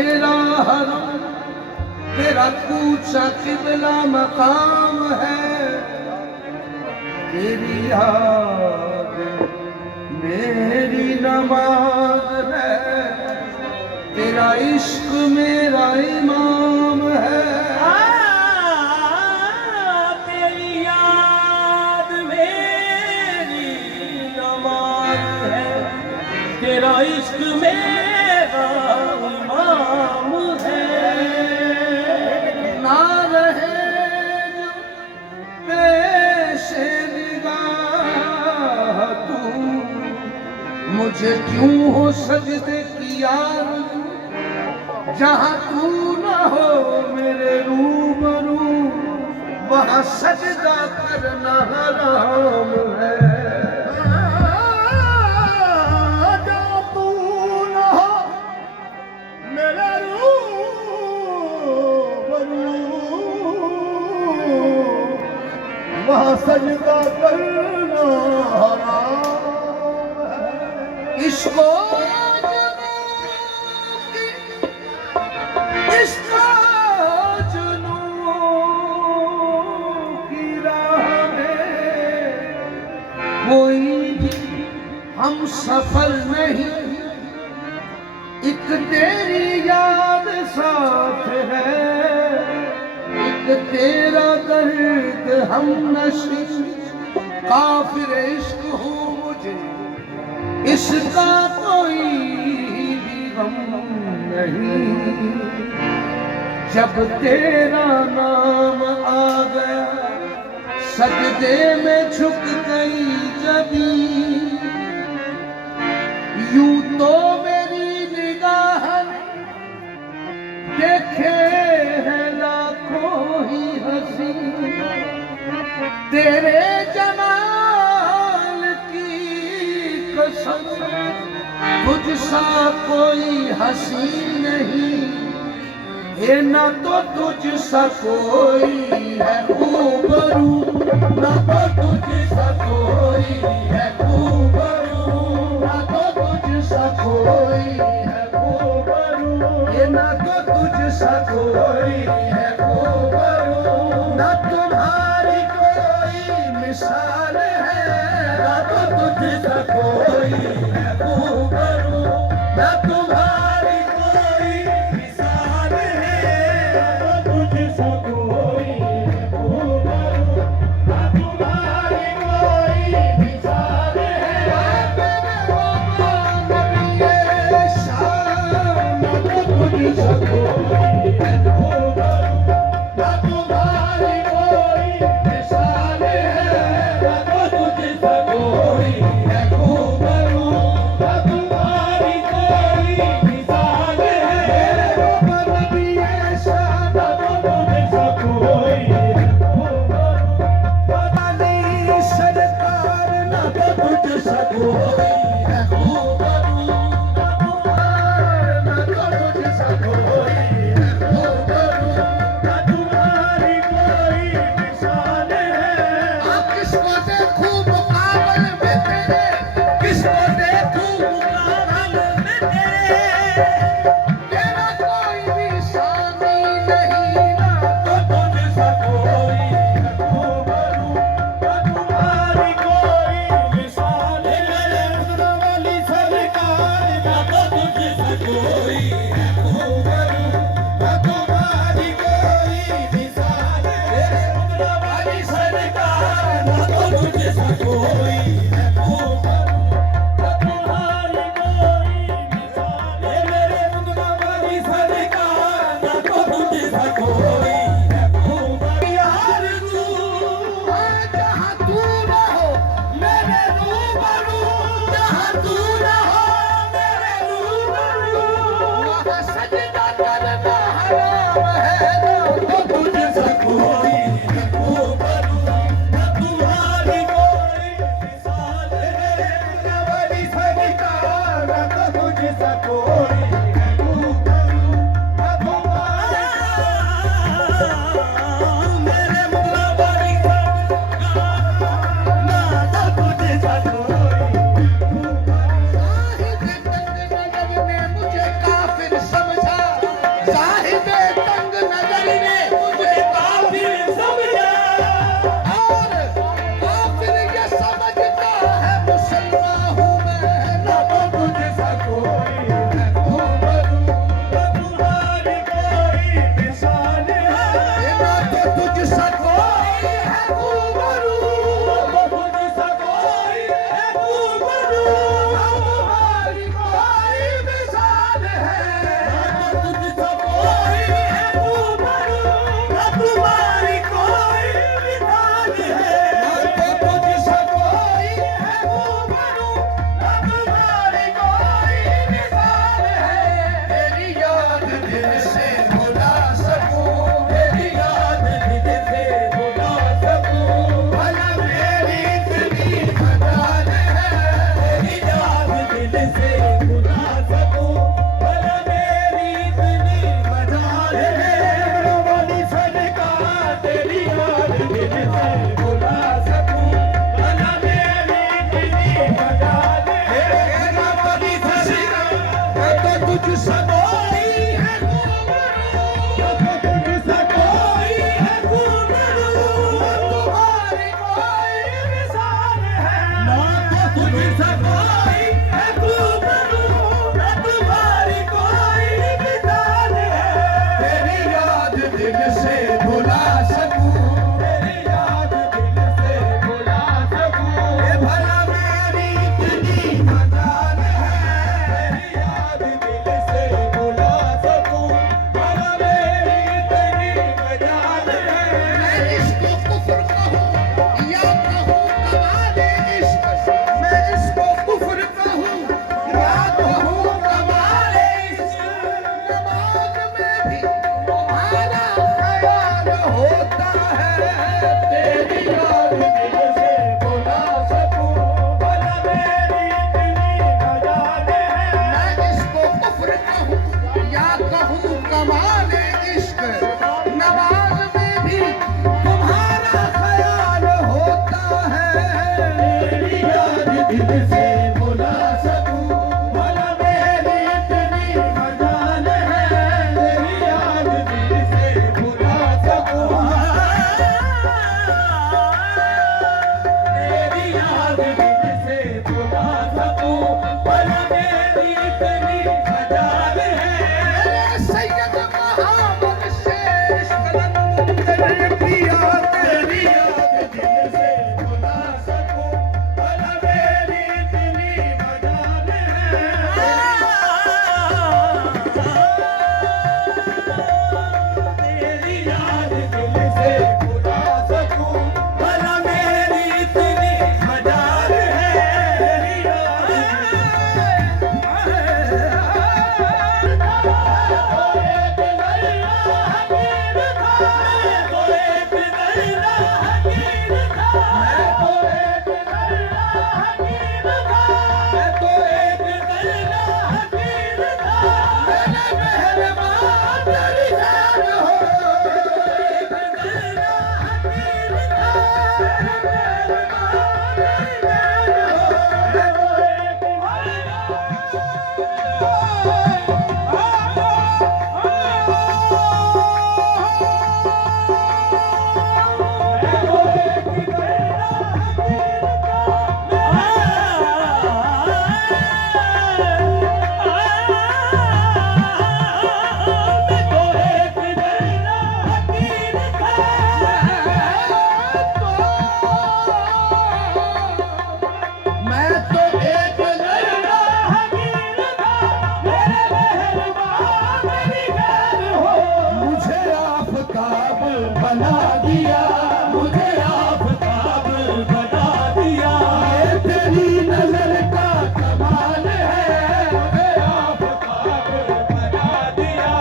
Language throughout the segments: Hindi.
तेरा हरम, तेरा कूचा किबला मकाम है। तेरी याद मेरी नमाज है, तेरा इश्क मेरा इमाम है। तेरी याद मेरी नमाज है, तेरा इश्क मेरा इमाम है। ना रहे जो पेश निगाह तू, मुझे क्यों हो सजदे की आरज़ू। जहाँ तू न हो मेरे रूबरू, वहाँ सजदा करना हराम है। जहाँ तू न हो मेरे रूबरू, वहाँ सजदा करना हराम है। इसको कोई भी हम सफल नहीं, एक तेरी याद साथ है, एक तेरा दर्द हम नशी। काफिर इश्क हूँ मुझे, इसका कोई भी गम नहीं। जब तेरा नाम आ गया, सजदे में झुक गई जमीन। यूं तो मेरी निगाह ने देखे हैं लाखों ही हंसी, तेरे जमाल की कसम तुझ सा कोई हंसी नहीं। ये ना तो तुझ सा कोई है खूबरू, ना तो तुझ सा कोई है खूबरू, ना तो तुझ सा कोई है खूबरू। ये ना तो तुझ सा कोई है खूबरू, ना तुम्हारी कोई मिसाल है। ना तो तुझ सा कोई है खूबरू, ना तुम्हारी कोई मिसाल है। ना तो तुझ सा कोई है खूबरू, ना तुम्हारी कोई मिसाल है। मेरे बाबा नबी शान, ना तो तुझ सा कोई है खूबरू, ना तुम्हारी कोई मिसाल है। ना तो तुझ सा कोई है खूबरू, ना तुम्हारी कोई मिसाल है। मेरे बाबा नबी शान, ना तो तुझ सा कोई है खूबरू। वाली सरकार, ना तो तुझ सा कोई है खूबरू, ना तो तुझ सा कोई है खूबरू, ना तुम्हारी कोई मिसाल है। आप किसको देखूं मुकाबल में तेरे, किसको देखूं मुकाबल में तेरे। तेरा कोई भी सामी नहीं, ना तो तुझ सा कोई है खूबरू, ना तुम्हारी कोई मिसाल है। वाली सरकार, ना तो तुझ सा कोई है खूबरू, ना तुम्हारी कोई मिसाल है। वाली सरकार, ना तो तुझ सा कोई है खूबरू, ना तुम्हारी कोई मिसाल है। मेरे वाली सरकार, ना तो तुझ सा कोई है खूबरू। यार तू जहाँ तू न हो मेरे रूबरू, जहाँ तू न हो मेरे रूबरू, वहाँ सजदा करना हराम है। ना तो तुझ सा कोई है खूबरू, ना तुम्हारी कोई मिसाल है। वाली सरकार, ना तो तुझ सा कोई है खूबरू, ना तुम्हारी भी तुम्हारा ख्याल होता है। तेरी याद दिल से बुला सकूं भला मेरी इतनी मजाल है। मैं इसको कुफ्र कहूँ या कहूँ कमाल इश्क, नमाज में भी तुम्हारा ख्याल होता है। तेरी याद दिल से बुला सकूं भला मेरी इतनी मजाल है। तेरी याद दिल से बुला सकूं, तेरी याद दिल से बुला सकूं भला मेरी इतनी मजाल है। मेरे सैयद मोहम्मद शेष कलंदर पिया तेरी याद दिल से बुला सकूं भला मेरी इतनी मजाल है। तेरी याद दिल से बुला सकूं भला मेरी इतनी मजाल है। तेरी मैं तो एक लड़का हकीर था, मेरे मेहरबान मेरी गैर हो। मुझे आफताब बना दिया, मुझे आफताब बना दिया। ये तेरी नजर का कमाल है। मुझे आफताब बना दिया,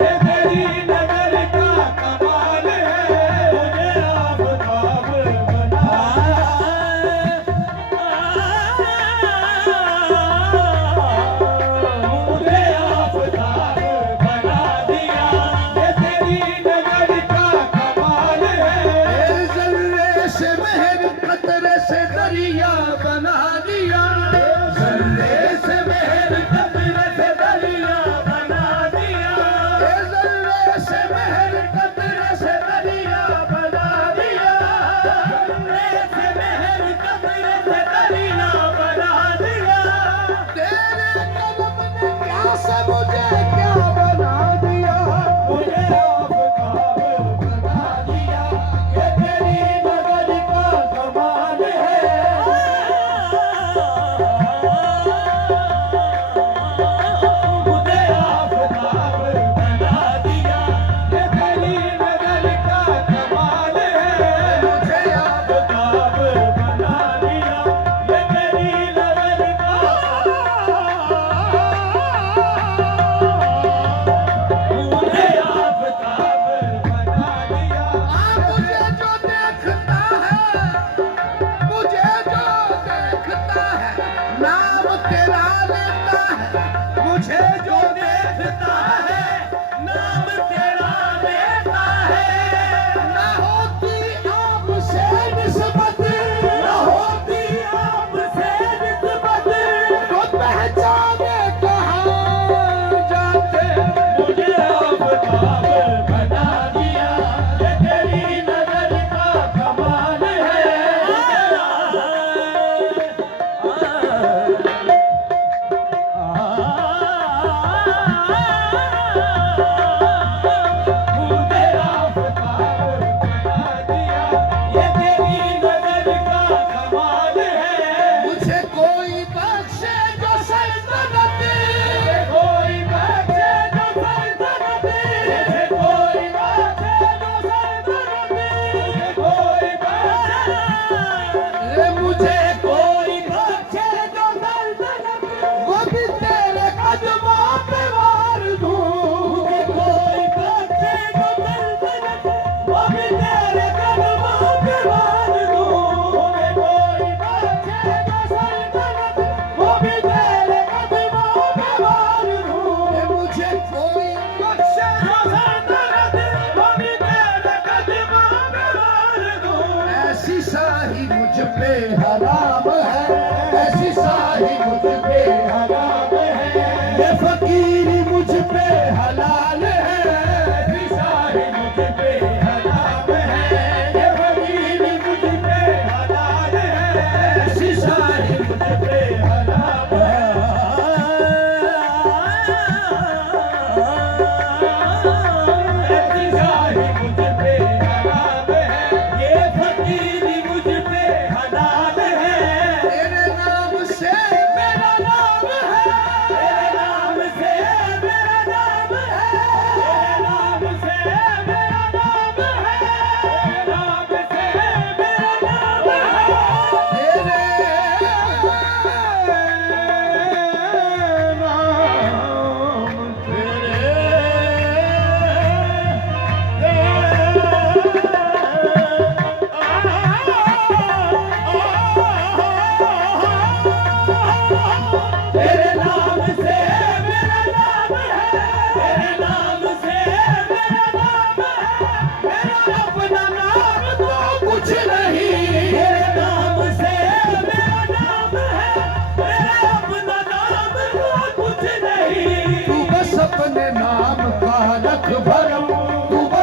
ये तेरी नजर का कमाल है। मुझे आफताब बना मुझे आफताब बना दिया, ये तेरी नजर का कमाल है।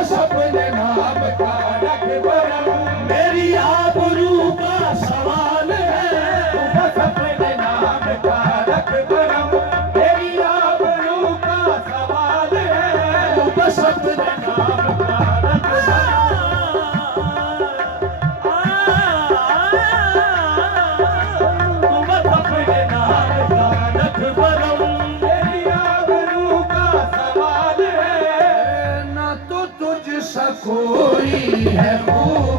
बस अपने नाम का रख बरम, मेरी आबरू का सवाल है, बस अपने नाम का रख बरम, मेरी आबरू का सवाल है, बस अपने नाम का रख बरम, मेरी आबरू का सवाल है, ना तो तुझ सा कोई है वो